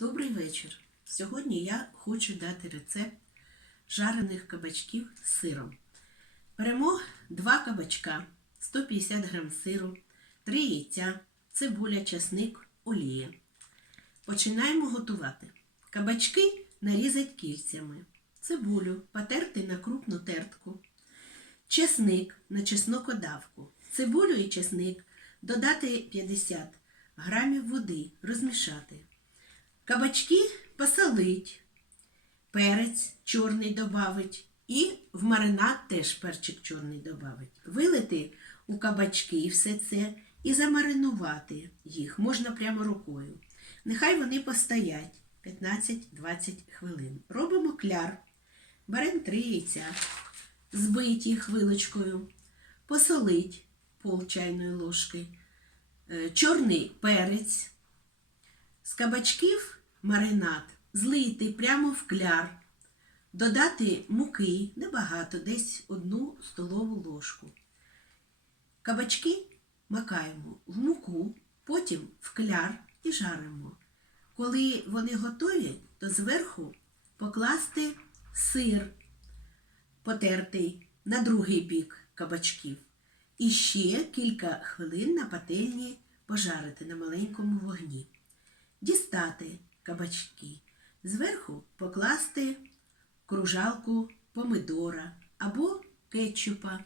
Добрий вечір. Сьогодні я хочу дати рецепт жарених кабачків з сиром. Беремо 2 кабачка, 150 г сиру, 3 яйця, цибуля, часник, олія. Починаємо готувати. Кабачки нарізати кільцями, цибулю потерти на крупну тертку, чесник на чеснокодавку, цибулю і чесник додати 50 грамів води, розмішати. Кабачки посолить, перець чорний добавить і в маринад теж перчик чорний добавить. Вилити у кабачки все це і замаринувати їх можна прямо рукою. Нехай вони постоять 15-20 хвилин. Робимо кляр. Беремо три яйця, збиті хвилочкою, посолить пол чайної ложки, е, чорний перець, з кабачків маринад злити прямо в кляр, додати муки небагато, десь одну столову ложку. Кабачки макаємо в муку, потім в кляр і жаримо. Коли вони готові, то зверху покласти сир потертий на другий бік кабачків. І ще кілька хвилин на пательні пожарити на маленькому вогні. Дістати кабачки. Зверху покласти кружалку помидора або кетчупа